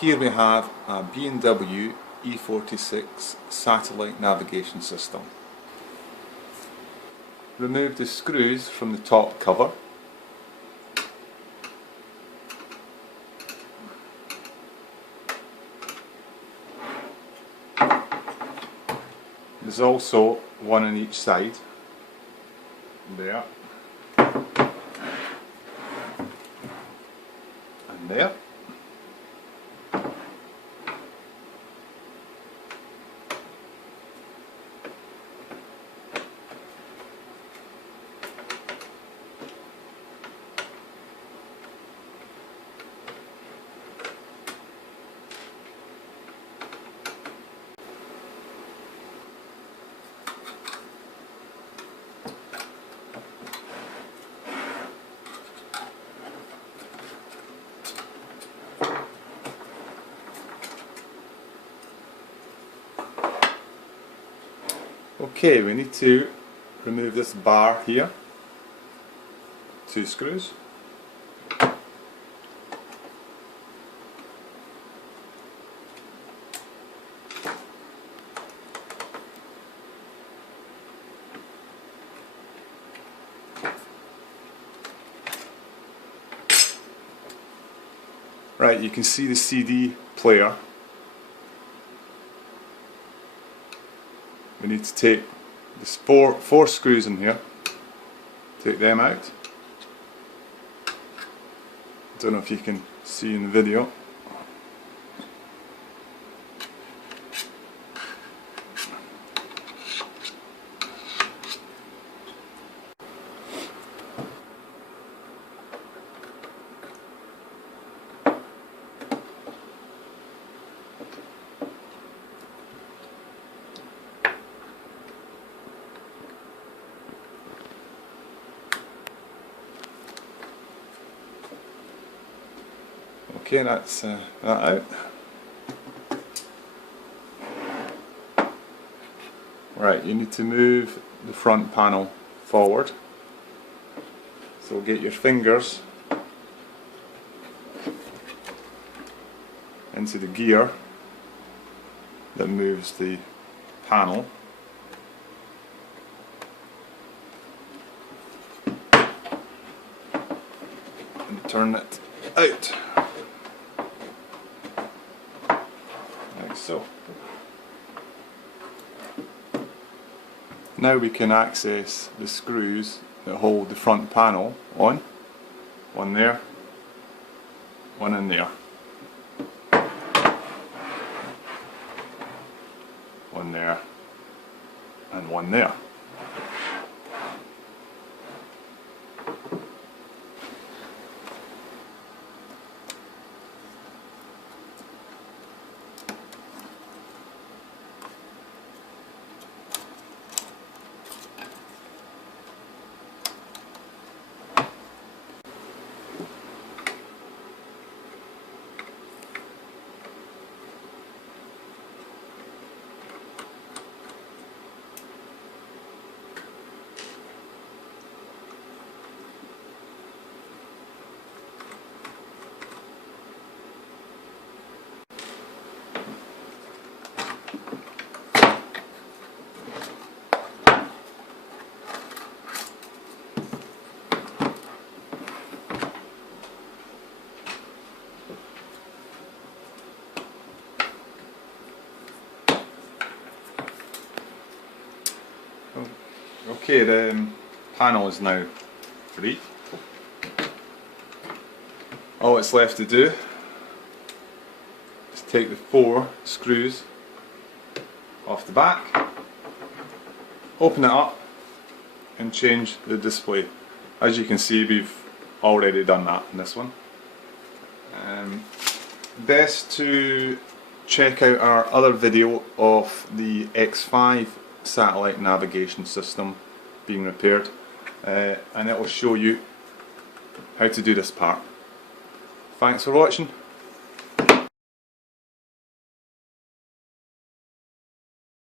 Here we have a BMW E46 satellite navigation system. Remove the screws from the top cover. There's also one on each side. There. And there. Okay, we need to remove this bar here, 2 screws. Right, you can see the CD player. We need to take there's four screws in here. Take them out. Don't know if you can see in the video. Okay, that's that out. Right, you need to move the front panel forward. So get your fingers into the gear that moves the panel. And turn it out. Like so. Now we can access the screws that hold the front panel on. One there, one in there. One there, and one there. Okay, the panel is now free. All it's left to do is take the 4 screws off the back, open it up and change the display. As you can see, we've already done that in this one. Best to check out our other video of the X5 satellite navigation system being repaired, and it will show you how to do this part. Thanks for watching.